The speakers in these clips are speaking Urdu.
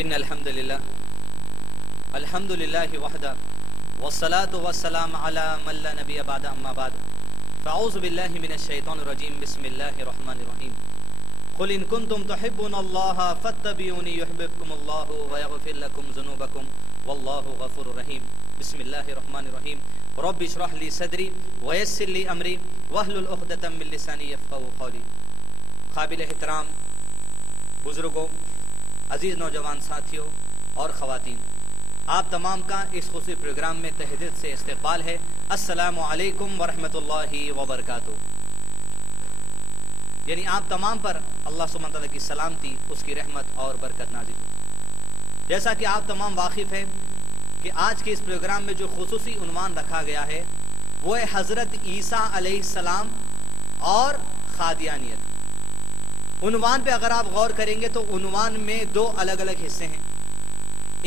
ان الحمدللہ وحدہ والصلاة والسلام علی من لا نبی بعد اما بعد فاعوذ باللہ من الشیطان الرجیم بسم اللہ الرحمن الرحیم قل ان کنتم تحبون اللہ فاتبعونی یحببکم اللہ ویغفر لکم ذنوبکم واللہ غفور رحیم بسم اللہ الرحمن الرحیم رب اشرح لی صدری ویسر لی امری واحلل عقدۃ من لسانی یفقهوا قولی۔ قابل احترام بزرگوں، عزیز نوجوان ساتھیوں اور خواتین، آپ تمام کا اس خصوصی پروگرام میں تہہ دل سے استقبال ہے۔ السلام علیکم ورحمۃ اللہ وبرکاتہ۔ یعنی آپ تمام پر اللہ سبحانہ تعالیٰ کی سلامتی، اس کی رحمت اور برکت نازل ہو۔ جیسا کہ آپ تمام واقف ہیں کہ آج کے اس پروگرام میں جو خصوصی عنوان رکھا گیا ہے وہ ہے حضرت عیسیٰ علیہ السلام اور قادیانیت۔ عنوان پہ اگر آپ غور کریں گے تو عنوان میں دو الگ الگ حصے ہیں،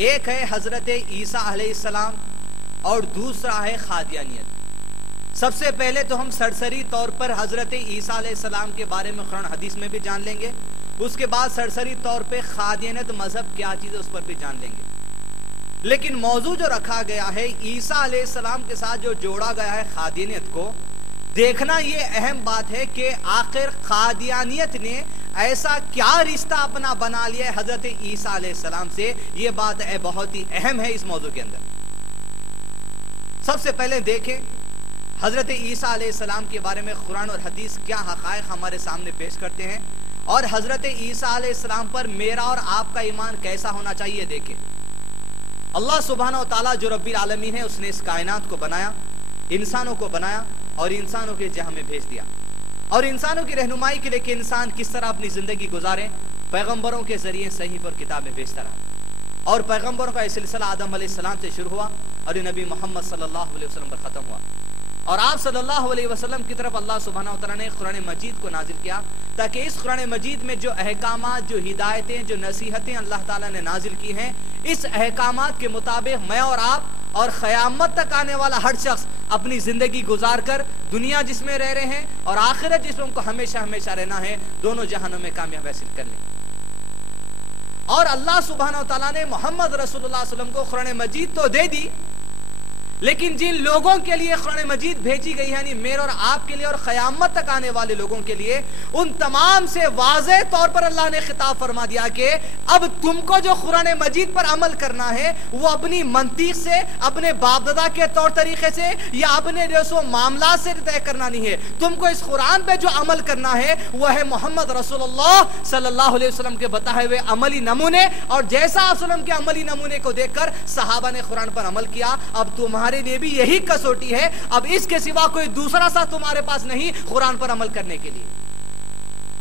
ایک ہے حضرت عیسیٰ علیہ السلام اور دوسرا ہے قادیانیت۔ سب سے پہلے تو ہم سرسری طور پر حضرت عیسیٰ علیہ السلام کے بارے میں قرآن حدیث میں بھی جان لیں گے، اس کے بعد سرسری طور پہ قادیانیت مذہب کیا چیز ہے اس پر بھی جان لیں گے۔ لیکن موضوع جو رکھا گیا ہے عیسیٰ علیہ السلام کے ساتھ جو جوڑا گیا ہے قادیانیت کو، دیکھنا یہ اہم بات ہے کہ آخر قادیانیت نے ایسا کیا رشتہ اپنا بنا لیا ہے حضرت عیسیٰ علیہ السلام سے۔ یہ بات بہت ہی اہم ہے اس موضوع کے اندر۔ سب سے پہلے دیکھیں حضرت عیسیٰ علیہ السلام کے بارے میں قرآن اور حدیث کیا حقائق ہمارے سامنے پیش کرتے ہیں، اور حضرت عیسیٰ علیہ السلام پر میرا اور آپ کا ایمان کیسا ہونا چاہیے۔ دیکھیں اللہ سبحانہ و تعالیٰ جو رب العالمین ہے، اس نے اس کائنات کو بنایا، انسانوں کو بنایا اور انسانوں کے جہاں میں بھیج دیا، اور انسانوں کی رہنمائی کے لیے کہ انسان کس طرح اپنی زندگی گزارے پیغمبروں کے ذریعے صحیح پر کتابیں بھیجتا رہا، اور پیغمبروں کا یہ سلسلہ آدم علیہ السلام سے شروع ہوا اور یہ نبی محمد صلی اللہ علیہ وسلم پر ختم ہوا، اور آپ صلی اللہ علیہ وسلم کی طرف اللہ سبحانہ و تعالیٰ نے قرآن مجید کو نازل کیا تاکہ اس قرآن مجید میں جو احکامات، جو ہدایتیں، جو نصیحتیں اللہ تعالیٰ نے نازل کی ہیں، اس احکامات کے مطابق میں اور آپ اور قیامت تک آنے والا ہر شخص اپنی زندگی گزار کر دنیا جس میں رہ رہے ہیں اور آخرت جس میں ان کو ہمیشہ ہمیشہ رہنا ہے، دونوں جہانوں میں کامیاب حاصل کر لیں۔ اور اللہ سبحانہ و تعالیٰ نے محمد رسول اللہ صلی اللہ علیہ وسلم کو قرآن مجید تو دے دی، لیکن جن لوگوں کے لیے قرآن مجید بھیجی گئی ہے، یعنی میرے اور آپ کے لیے اور قیامت تک آنے والے لوگوں کے لیے، ان تمام سے واضح طور پر اللہ نے خطاب فرما دیا کہ اب تم کو جو قرآن مجید پر عمل کرنا ہے وہ اپنی منطق سے، اپنے باپ دادا کے طور طریقے سے یا اپنے جو سو معاملات سے طے کرنا نہیں ہے۔ تم کو اس قرآن پہ جو عمل کرنا ہے وہ ہے محمد رسول اللہ صلی اللہ علیہ وسلم کے بتائے ہوئے عملی نمونے، اور جیسا آپ وسلم کے عملی نمونے کو دیکھ کر صحابہ نے قرآن پر عمل کیا، اب تمہارے لیے بھی یہی کسوٹی ہے، اب اس کے سوا کوئی دوسرا ساتھ تمہارے پاس نہیں قرآن پر عمل کرنے کے لیے۔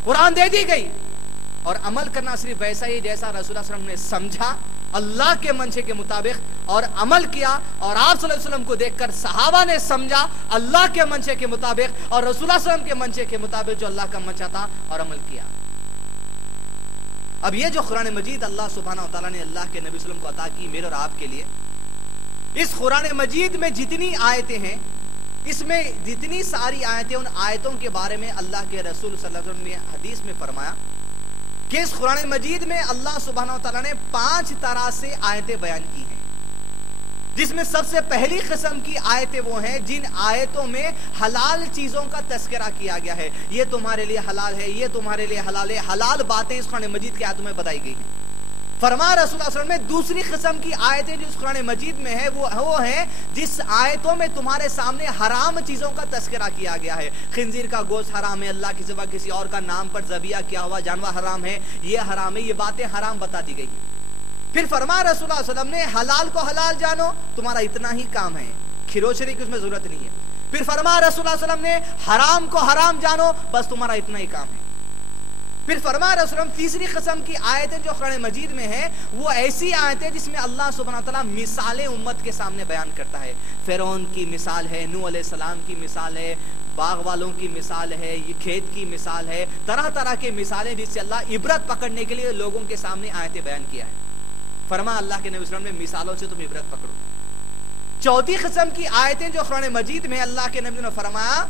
قرآن دے دی گئی اور عمل کرنا صرف ویسا ہی جیسا رسول اللہ صلی اللہ علیہ وسلم نے سمجھا اللہ کے منشے کے مطابق اور عمل کیا، اور آپ صلی اللہ علیہ وسلم کو دیکھ کر صحابہ نے سمجھا اللہ کے منشے کے مطابق اور رسول اللہ صلی اللہ علیہ وسلم کے منشے کے مطابق جو اللہ کا منشا تھا اور عمل کیا۔ اب یہ جو قرآن مجید اللہ سبحانہ و تعالیٰ نے اللہ کے نبی صلی اللہ علیہ وسلم کو عطا کی میرے اور آپ کے لیے، اس قرآن مجید میں جتنی آیتیں ہیں، اس میں جتنی ساری آیتیں، ان آیتوں کے بارے میں اللہ کے رسول صلی اللہ علیہ وسلم نے حدیث میں فرمایا کہ اس قرآن مجید میں اللہ سبحانہ و تعالیٰ نے 5 طرح سے آیتیں بیان کی ہیں، جس میں سب سے پہلی قسم کی آیتیں وہ ہیں جن آیتوں میں حلال چیزوں کا تذکرہ کیا گیا ہے۔ یہ تمہارے لیے حلال ہے، یہ تمہارے لیے حلال ہے، حلال باتیں اس قرآن مجید کی آیتوں میں بتائی گئی ہیں۔ فرما رسول اللہ صلی اللہ علیہ وسلم میں دوسری قسم کی آیتیں جو اس قرآن مجید میں ہے وہ ہیں جس آیتوں میں تمہارے سامنے حرام چیزوں کا تذکرہ کیا گیا ہے۔ خنزیر کا گوشت حرام ہے، اللہ کے سوا کسی اور کا نام پر ذبیحہ کیا ہوا جانور حرام ہے، یہ حرام ہے، یہ باتیں حرام بتا دی گئی۔ پھر فرما رسول اللہ صلی اللہ علیہ وسلم نے حلال کو حلال جانو، تمہارا اتنا ہی کام ہے، کھروچری کی اس میں ضرورت نہیں ہے۔ پھر فرما رسول اللہ صلی اللہ علیہ وسلم نے حرام کو حرام جانو، بس تمہارا اتنا ہی کام ہے۔ پھر فرما رسول اللہ صلی اللہ علیہ وسلم تیسری قسم کی آیتیں جو قرآن مجید میں ہیں وہ ایسی آیتیں جس میں اللہ سبحانہ وتعالیٰ مثالیں امت کے سامنے بیان کرتا ہے۔ فرعون کی مثال ہے، نوح علیہ السلام کی مثال ہے، باغ والوں کی مثال ہے، یہ کھیت کی مثال ہے، طرح طرح کے مثالیں جس سے اللہ عبرت پکڑنے کے لیے لوگوں کے سامنے آیتیں بیان کیا ہے۔ فرما اللہ کے نبی صلی اللہ علیہ وسلم نے مثالوں سے تم عبرت پکڑو۔ چوتھی قسم کی آیتیں جو قرآن مجید میں اللہ کے نبی نے فرمایا،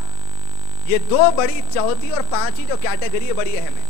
یہ 2 بڑی، چوتھی اور 5ویں جو کیٹیگری ہے بڑی اہم ہے۔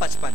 55,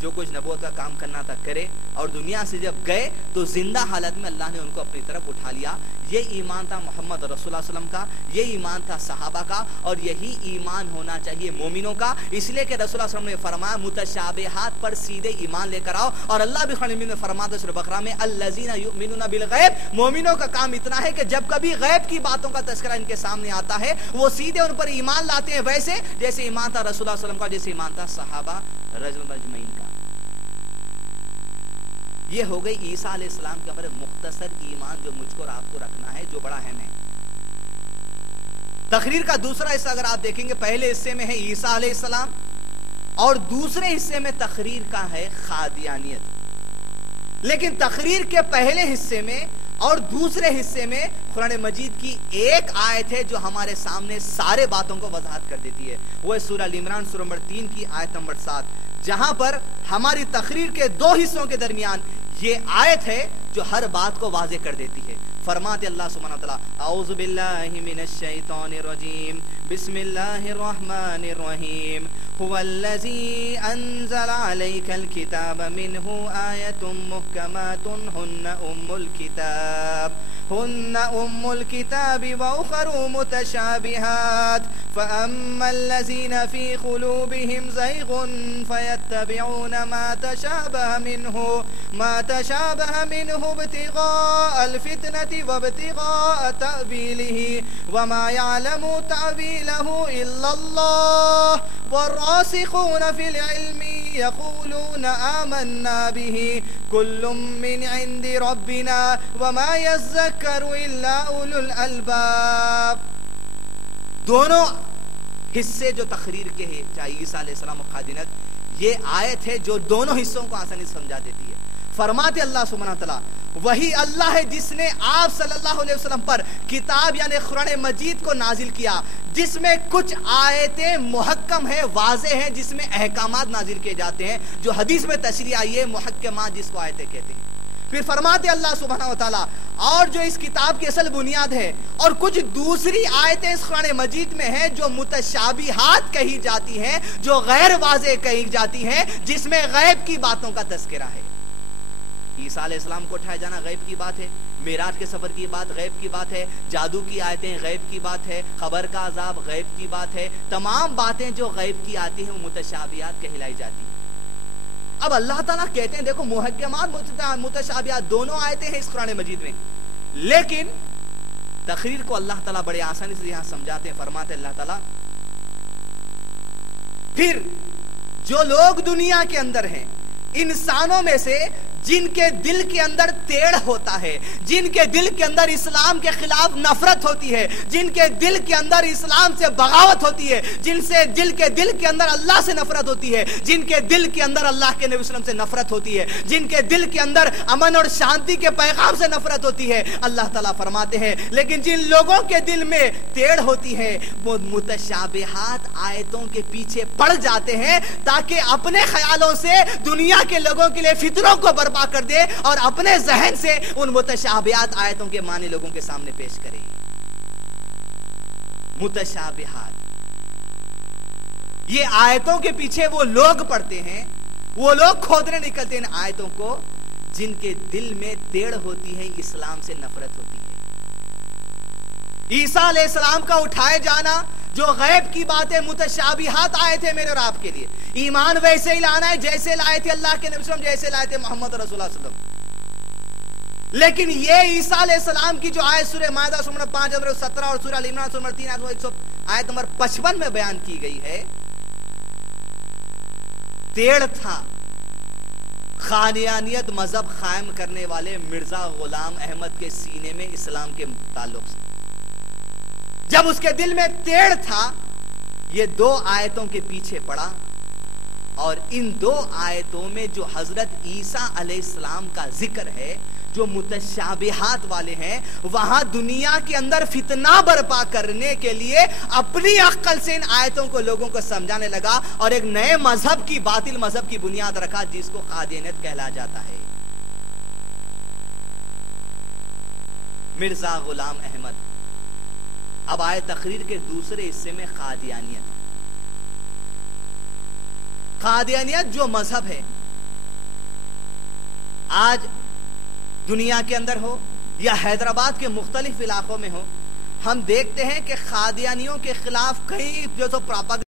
جو کچھ نبوت کا کام کرنا تھا کرے، اور دنیا سے جب گئے تو زندہ حالت میں اللہ نے ان کو اپنی طرف اٹھا لیا۔ یہ ایمان تھا محمد رسول اللہ صلی اللہ علیہ وسلم کا، یہ ایمان تھا صحابہ کا، اور یہی ایمان ہونا چاہیے مومنوں کا۔ اس لیے کہ رسول اللہ صلی اللہ علیہ وسلم نے فرمایا متشابہات پر سیدھے ایمان لے کر آؤ، اور اللہ بھی قرآن میں فرماتا ہے سورہ بقرہ میں الذین یؤمنون بالغیب، مومنوں کا کام اتنا ہے کہ جب کبھی غیب کی باتوں کا تذکرہ ان کے سامنے آتا ہے وہ سیدھے ان پر ایمان لاتے ہیں، ویسے جیسے ایمان تھا رسول اللہ صلی اللہ علیہ وسلم کا، جیسے ایمان تھا صحابہ رضوان اللہ اجمعین کا۔ یہ ہو گئی عیسیٰ علیہ السلام کے بارے مختصر ایمان جو مجھ کو اور آپ کو رکھنا ہے، جو بڑا اہم ہے۔ تقریر کا دوسرا حصہ اگر آپ دیکھیں گے، پہلے حصے میں ہے عیسیٰ علیہ السلام، اور دوسرے حصے میں تقریر کا ہے قادیانیت۔ لیکن تقریر کے پہلے حصے میں اور دوسرے حصے میں قرآن مجید کی ایک آیت ہے جو ہمارے سامنے سارے باتوں کو وضاحت کر دیتی ہے، وہ ہے سورہ ال عمران سورہ نمبر 3 کی آیت نمبر 7، جہاں پر ہماری تقریر کے دو حصوں کے درمیان یہ آیت ہے جو ہر بات کو واضح کر دیتی ہے۔ فرماتے اللہ سبحانہ وتعالی اعوذ باللہ من الشیطان الرجیم بسم اللہ الرحمن الرحیم هو الذی انزل علیک الکتاب منہ آیت محکمات ہن ام الكتاب واخر متشابہات فاما الذین فی قلوبہم زیغ فیتبعون ما تشابہ منہ ابتغاء الفتنة وابتغاء تأویلہ وما یعلم تأویلہ الا اللہ والراسخون فی العلم یقولون آمنا به کل من عند ربنا وما یذکر الا اولو الالباب۔ دونوں حصے جو تقریر کے ہیں، چاہے عیسیٰ علیہ السلام و قادیانیت، یہ آیت ہے جو دونوں حصوں کو آسانی سے سمجھا دیتی ہے۔ فرماتے اللہ سبحانہ تعالیٰ وہی اللہ ہے جس نے آپ صلی اللہ علیہ وسلم پر کتاب یعنی قرآن مجید کو نازل کیا، جس میں کچھ آیتیں محکم ہیں، واضح ہیں، جس میں احکامات نازل کیے جاتے ہیں، جو حدیث میں تشریح آئی ہے محکمات جس کو آیتیں کہتے ہیں۔ پھر فرماتے اللہ سبحانہ وتعالی اور جو اس کتاب کی اصل بنیاد ہے، اور کچھ دوسری آیتیں اس قرآن مجید میں ہیں جو متشابہات کہی جاتی ہیں، جو غیر واضح کہی جاتی ہیں، جس میں غیب کی باتوں کا تذکرہ ہے۔ عیسیٰ علیہ السلام کو اٹھائے جانا غیب کی بات ہے، معراج کے سفر کی بات غیب کی بات ہے، جادو کی آیتیں غیب کی بات ہے، قبر کا عذاب غیب کی بات ہے، تمام باتیں جو غیب کی آتی ہیں وہ متشابہات کہلائی جاتی ہیں۔ اب اللہ تعالیٰ کہتے ہیں دیکھو محکمات متشابہات دونوں آیتیں ہیں اس قرآن مجید میں، لیکن تقریر کو اللہ تعالیٰ بڑے آسانی سے یہاں سمجھاتے ہیں۔ فرماتے اللہ تعالیٰ پھر جو لوگ دنیا کے اندر ہیں، انسانوں میں سے جن کے دل کے اندر ٹیڑھ ہوتا ہے، جن کے دل کے اندر اسلام کے خلاف نفرت ہوتی ہے، جن کے دل کے اندر اسلام سے بغاوت ہوتی ہے، جن کے دل کے اندر اللہ سے نفرت ہوتی ہے، جن کے دل کے اندر اللہ کے نبی صلی اللہ علیہ وسلم سے نفرت ہوتی ہے، جن کے دل کے اندر امن اور شانتی کے پیغام سے نفرت ہوتی ہے، اللہ تعالیٰ فرماتے ہیں لیکن جن لوگوں کے دل میں ٹیڑھ ہوتی ہے وہ متشابہات آیتوں کے پیچھے پڑ جاتے ہیں تاکہ اپنے خیالوں سے دنیا کے لوگوں کے لیے فطروں کو برپا کر دے اور اپنے ذہن سے ان متشابہات آیتوں کے معنی لوگوں کے سامنے پیش کرے۔ متشابہات یہ آیتوں کے پیچھے وہ لوگ پڑھتے ہیں، وہ لوگ کھودنے نکلتے ہیں ان آیتوں کو جن کے دل میں ٹیڑھ ہوتی ہے، اسلام سے نفرت ہوتی ہے۔ عیسیٰ علیہ السلام کا اٹھائے جانا جو غیب کی باتیں متشابہات آئے تھے میرے اور آپ کے لیے، ایمان ویسے ہی لانا ہے جیسے لائے تھے اللہ کے نبی صلی اللہ علیہ وسلم، جیسے لائے تھے محمد رسول اللہ صلی اللہ علیہ وسلم۔ لیکن یہ عیسیٰ علیہ السلام کی جو آیت سورہ مائدہ سورہ 5 نمبر 17 اور سورہ ال عمران سورہ 3 آیت نمبر 55 میں بیان کی گئی ہے، ٹیڑھ تھا قادیانیت مذہب قائم کرنے والے مرزا غلام احمد کے سینے میں اسلام کے تعلق سے۔ جب اس کے دل میں ٹیڑھ تھا یہ دو آیتوں کے پیچھے پڑا، اور ان دو آیتوں میں جو حضرت عیسیٰ علیہ السلام کا ذکر ہے جو متشابہات والے ہیں، وہاں دنیا کے اندر فتنہ برپا کرنے کے لیے اپنی عقل سے ان آیتوں کو لوگوں کو سمجھانے لگا اور ایک نئے مذہب کی، باطل مذہب کی بنیاد رکھا جس کو قادیانیت کہلا جاتا ہے۔ مرزا غلام احمد۔ اب آئے تقریر کے دوسرے حصے میں قادیانیت۔ قادیانیت جو مذہب ہے آج دنیا کے اندر ہو یا حیدرآباد کے مختلف علاقوں میں ہو، ہم دیکھتے ہیں کہ قادیانیوں کے خلاف کئی جو پراپاگنڈا